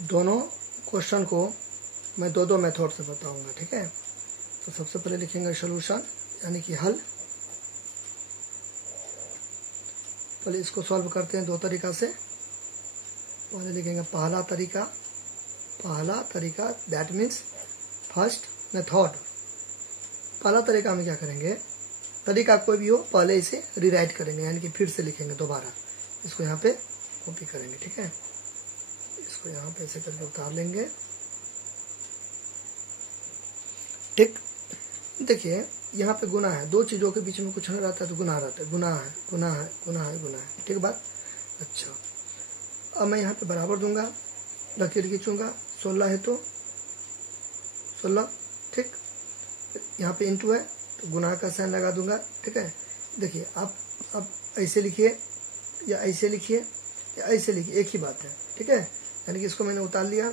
दोनों क्वेश्चन को मैं दो मेथड से बताऊंगा, ठीक है। तो सबसे पहले लिखेंगे सॉल्यूशन यानी कि हल। पहले इसको सॉल्व करते हैं दो तरीका से। पहले लिखेंगे पहला तरीका दैट मीन्स फर्स्ट मेथड। पहला तरीका में क्या करेंगे, तरीका कोई भी हो पहले इसे रीराइट करेंगे यानी कि फिर से लिखेंगे दोबारा। इसको यहाँ पे कॉपी करेंगे, ठीक है। इसको यहाँ पे ऐसे करके उतार लेंगे, ठीक। देखिए यहाँ पे गुना है, दो चीजों के बीच में कुछ नहीं रहता है तो गुना रहता है, गुना है, ठीक बात। अच्छा, अब मैं यहाँ पे बराबर दूंगा, लकीर खींचूंगा, 16 है तो 16, ठीक। यहाँ पे इंटू है तो गुना का साइन लगा दूंगा, ठीक है। देखिए आप अब ऐसे लिखिए या ऐसे लिखिए या ऐसे लिखिए, एक ही बात है, ठीक है। यानी कि इसको मैंने उतार लिया,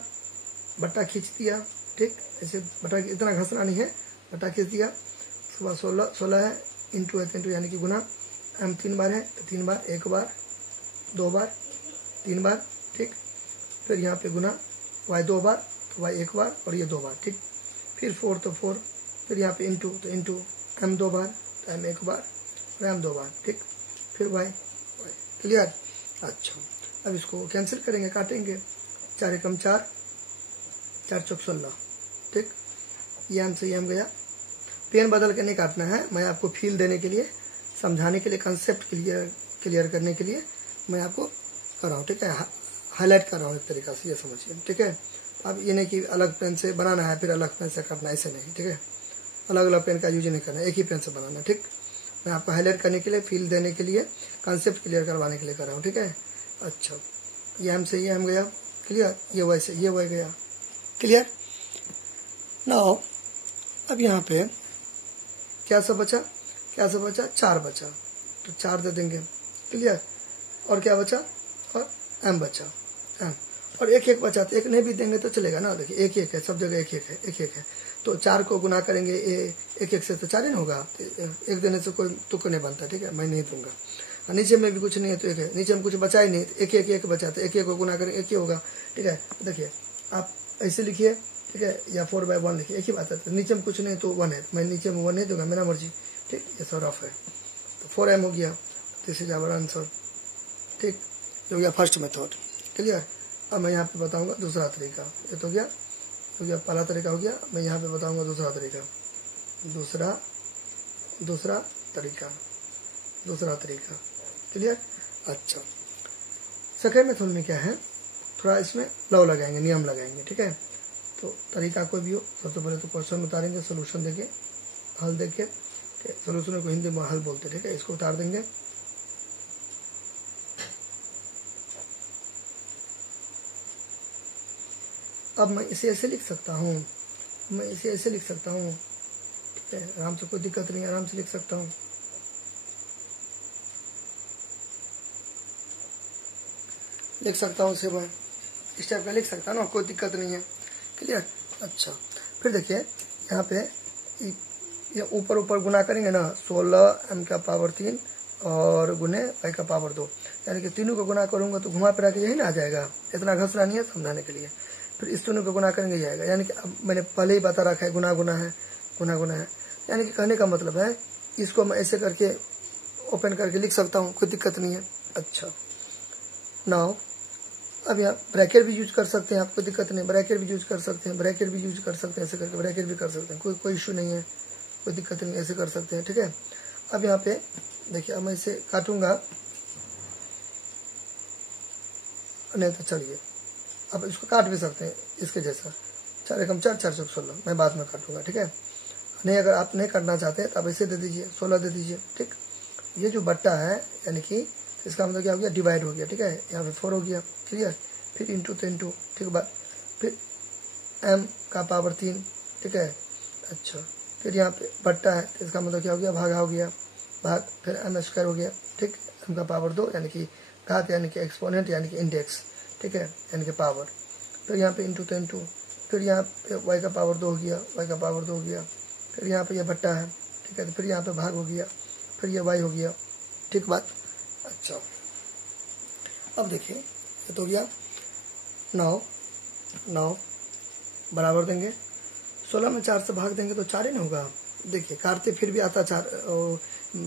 बट्टा खींच दिया, ठीक। ऐसे बट्टा इतना घसना नहीं है, बट्टा खींच दिया। उसके बाद 16 है, इंटू है तो इंटू यानी कि गुना। एम 3 बार है तो 3 बार, 1 बार, 2 बार, 3 बार, ठीक। फिर यहाँ पे गुना, वाई 2 बार तो वाई 1 बार और ये 2 बार, ठीक। फिर 4 तो 4, फिर यहाँ पे इंटू तो इंटू, एम 2 बार तो एम 1 बार और एम 2 बार, ठीक। फिर वाई, क्लियर। अच्छा, अब इसको कैंसिल करेंगे, काटेंगे। 4 एकम 4, 4 चौक 16, ठीक। ये एम से ये एम गया। पेन बदल के नहीं काटना है, मैं आपको फील देने के लिए, समझाने के लिए, कंसेप्ट क्लियर करने के लिए मैं आपको कर रहा हूँ, ठीक है। हाईलाइट कर रहा हूँ एक तरीका से, ये समझिए, ठीक है। अब ये नहीं कि अलग पेन से बनाना है फिर अलग पेन से काटना, ऐसे नहीं, ठीक है। अलग अलग पेन का यूज नहीं करना, एक ही पेन से बनाना, ठीक। मैं आपको हाईलाइट करने के लिए, फील देने के लिए, कंसेप्ट क्लियर करवाने के लिए कर रहा हूँ, ठीक है। अच्छा, ये एम से ये एम गया, क्लियर। ये वाई से ये वाई गया, क्लियर। नाउ अब यहाँ पे क्या सब बचा, 4 बचा, तो 4 दे देंगे, क्लियर। और क्या बचा, और एम बचा, एम। और एक बचा तो एक नहीं भी देंगे तो चलेगा ना। देखिए एक है, सब जगह एक है, तो 4 को गुना करेंगे एक से तो 4 ही ना होगा, एक देने से कोई तुक नहीं बनता, ठीक है। मैं नहीं दूंगा। नीचे में भी कुछ नहीं है तो एक है, नीचे में कुछ बचा ही नहीं, एक बचा तो एक को गुना करेंगे, एक ही होगा, ठीक है। देखिए आप ऐसे लिखिए, ठीक है, या 4/1 लिखिए, एक ही बात है। तो नीचे में कुछ नहीं तो 1 है, मैं नीचे में 1 नहीं दूंगा, मेरा मर्जी, ठीक। ये सब रफ है, तो 4m हो गया, दिस इज आवर आंसर, ठीक। ये हो गया फर्स्ट मेथड, क्लियर। अब मैं यहाँ पे बताऊंगा दूसरा तरीका। ये तो हो गया पहला तरीका हो गया, मैं यहाँ पे बताऊंगा दूसरा तरीका, दूसरा तरीका, क्लियर। अच्छा, सेकेंड मेथड में क्या है, थोड़ा इसमें लॉ लगाएंगे, नियम लगाएंगे, ठीक है। तो तरीका कोई भी हो, सबसे पहले तो क्वेश्चन उतारेंगे, सोल्यूशन देके, हल देके, सोल्यूशन को हिंदी में हल बोलते, ठीक है। इसको उतार देंगे, अब मैं इसे ऐसे लिख सकता हूँ, ठीक है। आराम से, कोई दिक्कत नहीं, आराम से लिख सकता हूँ, इसे मैं इस टाइप का लिख सकता हूँ ना, कोई दिक्कत नहीं है, क्लियर। अच्छा, फिर देखिए यहाँ पे ये ऊपर गुना करेंगे ना, 16m का पावर 3 और गुने y का पावर 2, यानी कि तीनों को गुना करूंगा तो घुमा फिरा के यही ना आ जाएगा, इतना घसरा नहीं है समझाने के लिए। फिर इस तीनों को गुना करेंगे जाएगा, यानी कि अब मैंने पहले ही बता रखा है गुना है, यानी कि कहने का मतलब है इसको मैं ऐसे करके ओपन करके लिख सकता हूँ, कोई दिक्कत नहीं है। अच्छा, नाउ अब यहाँ ब्रैकेट भी यूज कर सकते हैं, आपको दिक्कत नहीं, ब्रैकेट भी यूज कर सकते हैं, ऐसे करके ब्रैकेट भी कर सकते हैं, कोई इशू नहीं है, कोई दिक्कत नहीं, ऐसे कर सकते हैं, ठीक है। अब यहाँ पे देखिए, अब मैं इसे काटूंगा, नहीं तो चलिए अब इसको काट भी सकते हैं इसके जैसा, 4 एकम 4, 4 चौक 16, मैं बाद में काटूंगा, ठीक है। नहीं, अगर आप नहीं काटना चाहते हैं तो आप ऐसे दे दीजिए, 16 दे दीजिए, ठीक। ये जो बट्टा है यानी कि इसका मतलब क्या हो गया, डिवाइड हो गया, ठीक है। यहाँ पे 4 हो गया, क्लियर। फिर इंटू तो इंटू, ठीक बात। फिर m का पावर 3, ठीक है। अच्छा, फिर यहाँ पे बट्टा है तो इसका मतलब क्या हो गया, भागा हो गया, भाग, फिर m² हो गया, ठीक। m का पावर 2 यानी कि घात, यानी कि एक्सपोनेंट, यानी कि इंडेक्स, ठीक है, यानी कि पावर। फिर यहाँ पे इंटू तो इंटू, फिर यहाँ पे y का पावर 2 हो गया, फिर यहाँ पे ये बट्टा है, ठीक है। फिर यहाँ पे भाग हो गया, फिर ये y हो गया, ठीक बात। अच्छा, अब देखिए ये तो हो गया। नाउ 9 बराबर देंगे 16 में 4 से भाग देंगे तो 4 ही ना होगा। देखिए काटते फिर भी आता 4,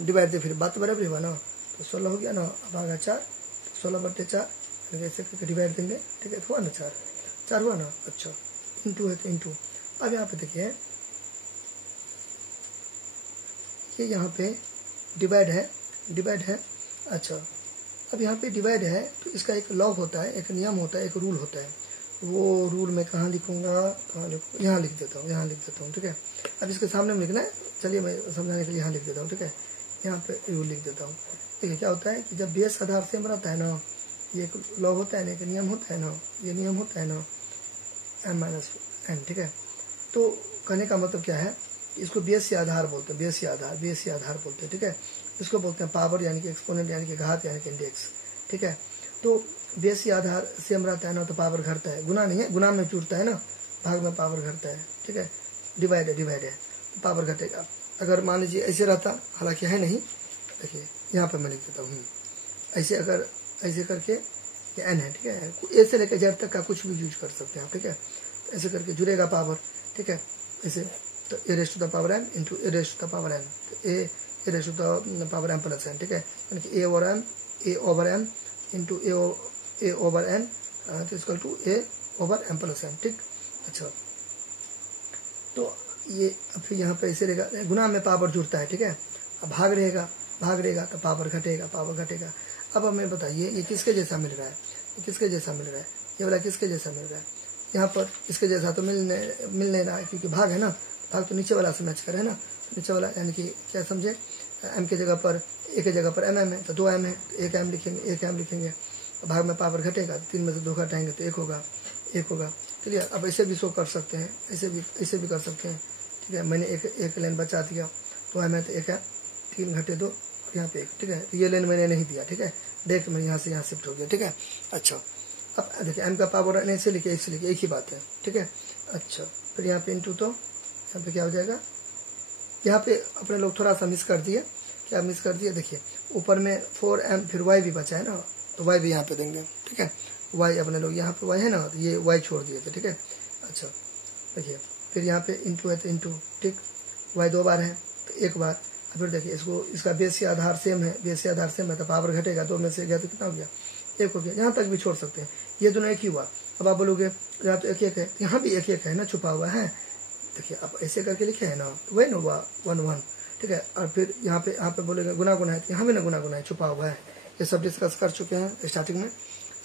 डिवाइड दे फिर बात बराबर हुआ ना, तो 16 हो गया ना, भागा 4, 16/4 ऐसे करके डिवाइड देंगे, ठीक है, हुआ ना 4 हुआ ना। अच्छा इंटू है तो इंटू। अब यहाँ पे देखिए ये यहाँ पे डिवाइड है। अच्छा अब यहाँ पे डिवाइड है तो इसका एक लॉग होता है, एक नियम होता है, एक रूल होता है। वो रूल मैं कहाँ लिखूंगा, यहाँ लिख देता हूँ, ठीक है। अब इसके सामने में लिखना है, चलिए मैं समझाने के लिए यहाँ लिख देता हूँ, ठीक है। यहाँ पे रूल लिख देता हूँ। देखिए क्या होता है कि जब बेस आधार सेम रहता है ना, ये एक लॉग होता है ना, एक नियम होता है ना, ये नियम होता है ना m-n, ठीक है। तो कहने का मतलब क्या है, इसको बेस या आधार बोलते हैं, बेस या आधार बोलते हैं, ठीक है। इसको बोलते हैं पावर यानी कि एक्सपोनेंट यानी कि घात यानी कि इंडेक्स, ठीक है। तो बेस या आधार सेम रहता है ना तो पावर घटता है, गुना नहीं है, गुना में टूटता है ना, भाग में पावर घटता है, ठीक है। डिवाइड है तो पावर घटेगा। अगर मान लीजिए ऐसे रहता, हालांकि है नहीं, देखिए यहाँ पे मैं लिख देता हूँ ऐसे, अगर ऐसे करके ये n है, ठीक है, ए से लेकर जेड तक का कुछ भी यूज कर सकते हैं आप, ठीक है। ऐसे करके जुड़ेगा पावर, ठीक है, ऐसे तो a raise to the power n into a raise to the power n, तो a raise to the power m plus n, ठीक है, यानी कि a over m into a over n तो equal to a over m plus n, ठीक। अच्छा तो ये फिर यहाँ पे ऐसे रहेगा, गुना में पावर जुड़ता है, ठीक है। अब भाग रहेगा तो पावर घटेगा। अब हमें बताइए ये किसके जैसा मिल रहा है, ये वाला किसके जैसा मिल रहा है। यहाँ पर इसके जैसा तो मिल नहीं रहा है, क्योंकि भाग है ना, भाग तो नीचे वाला से मैच करे ना, नीचे वाला यानी कि क्या समझे, m के जगह पर a के जगह पर mm है तो 2m है, तो 1m लिखेंगे, भाग में पावर घटेगा, 3 में से 2 घटाएंगे तो 1 होगा, क्लियर। अब ऐसे भी शो कर सकते हैं, ऐसे भी कर सकते हैं, ठीक है। मैंने एक लाइन बचा दिया, तो m है तो 1 है, 3 घटे 2, यहाँ पे 1, ठीक है। ये लाइन मैंने नहीं दिया, ठीक है, डायरेक्ट मैं यहाँ से यहाँ शिफ्ट हो गया, ठीक है। अच्छा अब देखिए m का पावर n से लिखे, एक ही बात है, ठीक है। अच्छा फिर यहाँ पे इंटू, तो यहाँ पे क्या हो जाएगा, यहाँ पे अपने लोग थोड़ा सा मिस कर दिए, क्या मिस कर दिए, देखिए ऊपर में 4m फिर y भी बचा है ना, तो y भी यहाँ पे देंगे, ठीक है। y अपने लोग यहाँ पे y है ना, तो ये y छोड़ दिए थे, ठीक है। अच्छा देखिए फिर यहाँ पे इंटू है तो इंटू, ठीक, y 2 बार है तो 1 बार। फिर देखिए इसका बेस या आधार सेम है, तो पावर घटेगा, 2 में से गया तो कितना हो गया, 1 हो गया। यहाँ तक भी छोड़ सकते हैं, ये दोनों एक ही हुआ। अब आप बोलोगे यहाँ तो 1 है, यहाँ भी 1 है ना, छुपा हुआ है, देखिए आप ऐसे करके लिखे है ना, तो वही ना हुआ 1 ठीक है। और फिर यहाँ पे बोलेगा गुना है, तो यहाँ भी ना गुना है, छुपा हुआ है। ये सब डिस्कस कर चुके हैं स्टार्टिंग में,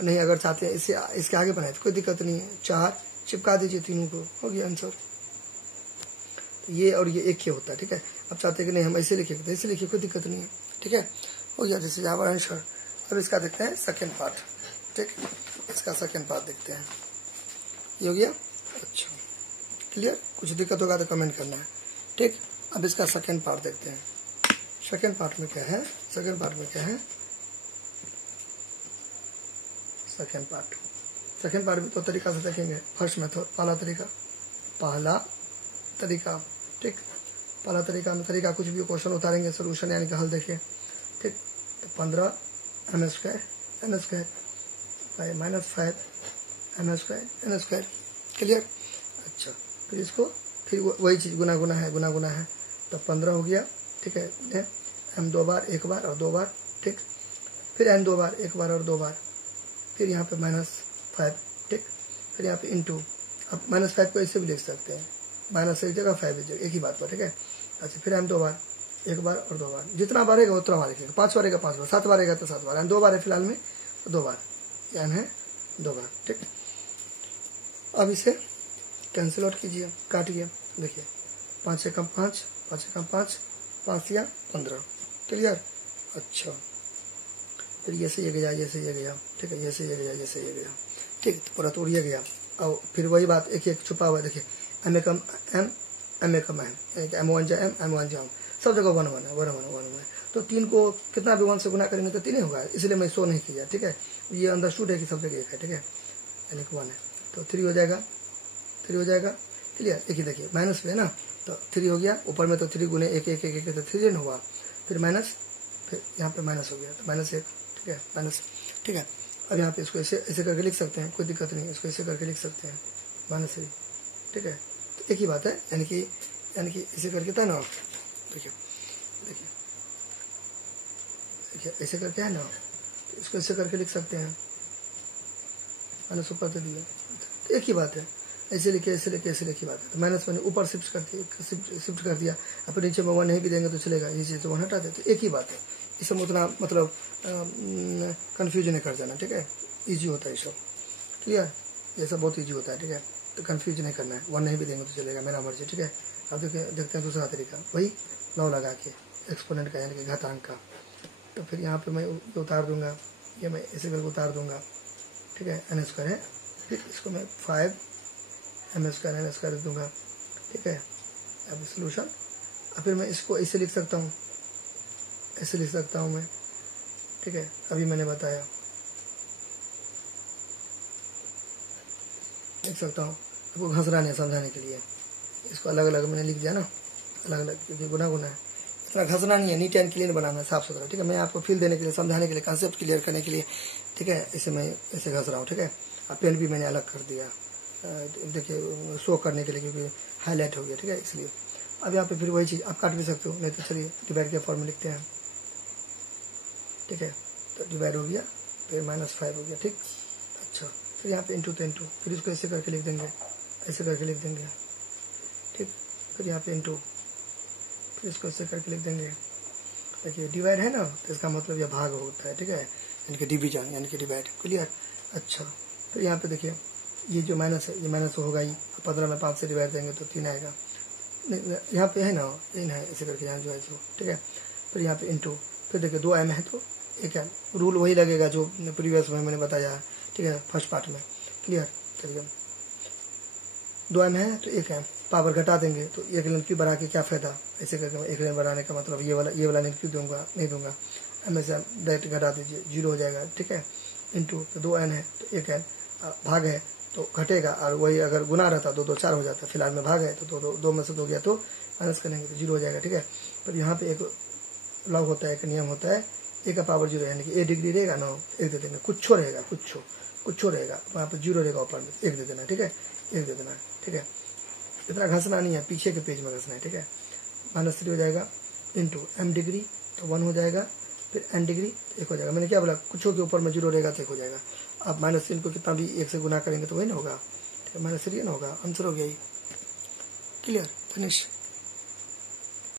नहीं अगर चाहते हैं इसके आगे बनाए तो कोई दिक्कत नहीं है, 4 चिपका दीजिए, तीनों को हो गया आंसर। तो ये और ये एक ही होता है, ठीक है। अब चाहते हैं कि नहीं हम ऐसे लिखेंगे तो ऐसे लिखिए, कोई दिक्कत नहीं है, ठीक है, हो गया। This is our answer. अब इसका देखते हैं सेकेंड पार्ट, ठीक, इसका सेकेंड पार्ट देखते हैं, ये हो गया। अच्छा क्लियर, कुछ दिक्कत होगा तो कमेंट करना है, ठीक। अब इसका सेकेंड पार्ट देखते हैं। सेकेंड पार्ट में क्या है, सेकेंड पार्ट में तो तरीका से देखेंगे। फर्स्ट मेथड, पहला तरीका, ठीक। पहला तरीका में कुछ भी क्वेश्चन उतारेंगे, सोल्यूशन यानी कि हल देखिए, ठीक। तो 15 m² -5 m², क्लियर। अच्छा फिर इसको फिर वही चीज़ गुना है, तो 15 हो गया, ठीक है। m 2 बार, 1 बार और 2 बार, ठीक। फिर n 2 बार, 1 बार और 2 बार, फिर यहाँ पे -5, ठीक। फिर यहाँ पे इंटू, अब -5 को ऐसे भी लिख सकते हैं, माइनस एक जगह 5 एक जगह, एक ही बात पर, ठीक है। अच्छा फिर m 2 बार, 1 बार और 2 बार, जितना बार रहेगा उतना बार लिखेगा, 5 बार रहेगा 5 बार, 7 बार रहेगा तो 7 बार, n 2 बार है फिलहाल में तो 2 बार, n है 2 बार, ठीक। अब इसे कैंसिल आउट कीजिए, काटिए, देखिए 5 से कम 5, 5 से कम 5, 5 या 15, क्लियर। अच्छा फिर ये से ये गया, ठीक है, ये से ये गया, ठीक। तो पूरा तोड़ ये गया। और फिर वही बात, एक छुपा हुआ है, देखिए m एकम m, m1 जा m1 जा, सब जगह 1 है। तो 3 को कितना भी 1 से गुना करेंगे तो 3 ही होगा, इसलिए मैं शो नहीं किया, ठीक है। ये अंडरस्टूड है कि सब जगह 1 है, ठीक है, यानी कि 1 है, तो 3 हो जाएगा, क्लियर। एक ही देखिए माइनस पे है ना, तो 3 हो गया, ऊपर में तो 3 गुने 1 तो 3 हुआ, फिर माइनस, फिर यहाँ पे माइनस हो गया तो -1, ठीक है, माइनस, ठीक है। अब यहाँ पे इसको ऐसे करके लिख सकते हैं, कोई दिक्कत नहीं है, इसको ऐसे करके लिख सकते हैं, -3, ठीक है। तो एक ही बात है, यानी कि इसे करके था ना, देखिए देखिए देखिए ऐसे करके है ना, तो इसको ऐसे करके लिख सकते हैं, मैंने ऊपर दे दिया, तो एक ही बात है, ऐसे लिखे ऐसे लिखे ऐसे लिखी बात है। तो माइनस मैंने ऊपर शिफ्ट कर दिया, अब नीचे में 1 नहीं भी देंगे तो चलेगा, ये चीज़ तो 1 हटा दे, तो एक ही बात है। इसमें उतना मतलब कन्फ्यूजन नहीं कर जाना, ठीक है, ईजी होता है सब, क्लियर, ये सब बहुत ईजी होता है, ठीक है। तो कन्फ्यूज नहीं करना है, 1 नहीं भी देंगे तो चलेगा, मेरा मर्जी, ठीक है। अब देखते हैं दूसरा तरीका, वही लॉ लगा के एक्सपोनेंट का यानी कि घातांक का। तो फिर यहाँ पे मैं उतार दूंगा, ये मैं ऐसे करके उतार दूंगा, ठीक है, n स्क्वायर है, फिर इसको मैं 5 m स्क्वायर n स्क्वायर दूंगा, ठीक है। अब सोल्यूशन, अब फिर मैं इसको ऐसे लिख सकता हूँ, ऐसे लिख सकता हूँ मैं, ठीक है, अभी मैंने बताया, लिख सकता हूँ। आपको घसरा नहीं समझाने के लिए, इसको अलग अलग मैंने लिख दिया ना, अलग अलग, क्योंकि गुना गुना है, इतना घसना नहीं है, नीट एंड क्लीन बनाना है, साफ सुथरा, ठीक है। मैं आपको फील देने के लिए, समझाने के लिए, कॉन्सेप्ट क्लियर करने के लिए, ठीक है, इसे मैं ऐसे घस रहा हूँ, ठीक है। अब पेन भी मैंने अलग कर दिया, देखिए शो करने के लिए, क्योंकि हाईलाइट हो गया, ठीक है, इसलिए। अब यहाँ पे फिर वही चीज़ आप काट भी सकते हो, नहीं तो चलिए डिवाइड के फॉर्म में लिखते हैं, ठीक है। तो डिवाइड हो गया, फिर -5 हो गया, ठीक। अच्छा, फिर यहाँ पे इंटू तो इंटू, फिर इसको ऐसे करके लिख देंगे, ऐसे करके लिख देंगे, ठीक। फिर यहाँ पे इंटू, फिर इसको ऐसे करके लिख देंगे। देखिए डिवाइड है ना, तो इसका मतलब यह भाग होता है, ठीक है, यानी कि डिवीजन, यानी कि डिवाइड, क्लियर। अच्छा, फिर यहाँ पे देखिए ये जो माइनस है, ये माइनस होगा ही, 15 में 5 से डिवाइड देंगे तो 3 आएगा, यहाँ पे है ना, इन है, ऐसे करके यहाँ जो है जो, ठीक है। फिर यहाँ पे इंटू, फिर देखिए 2 m है तो 1 m, रूल वही लगेगा जो प्रीवियस में मैंने बताया, ठीक है, फर्स्ट पार्ट में, क्लियर। चलिए 2 m है तो 1 m, पावर घटा देंगे तो 1 लाइन क्यों बढ़ा के क्या फायदा, ऐसे करके 1 लाइन बढ़ाने का मतलब ये वाला लाइन क्यों दूंगा, नहीं दूंगा, m से डायरेक्ट घटा दीजिए, 0 हो जाएगा, ठीक है। इंटू तो 2 n है तो 1 n, भाग है तो घटेगा, और वही अगर गुना रहता 2 2 4 हो जाता, फिलहाल में भाग है तो 2 में से 2 गया तो माइनस करेंगे तो 0 हो जाएगा, ठीक है। पर यहाँ पे एक लॉ होता है, एक नियम होता है, a का पावर 0, यानी कि a डिग्री रहेगा ना, 1 दे देना, कुछ रहेगा, कुछ रहेगा, वहाँ पर 0 रहेगा, ऊपर में 1 दे देना, ठीक है, 1 दे देना, ठीक है। इतना घसना नहीं है, पीछे के पेज में घसना है, ठीक है। -3 हो जाएगा, इंटू m डिग्री तो 1 हो जाएगा, फिर n डिग्री 1 हो जाएगा। मैंने क्या बोला, कुछ के ऊपर में 0 रहेगा तो 1 हो जाएगा। आप -3 को कितना भी 1 से गुना करेंगे तो वही ना होगा, -3 ना होगा, आंसर हो गया, क्लियर, फिनिश।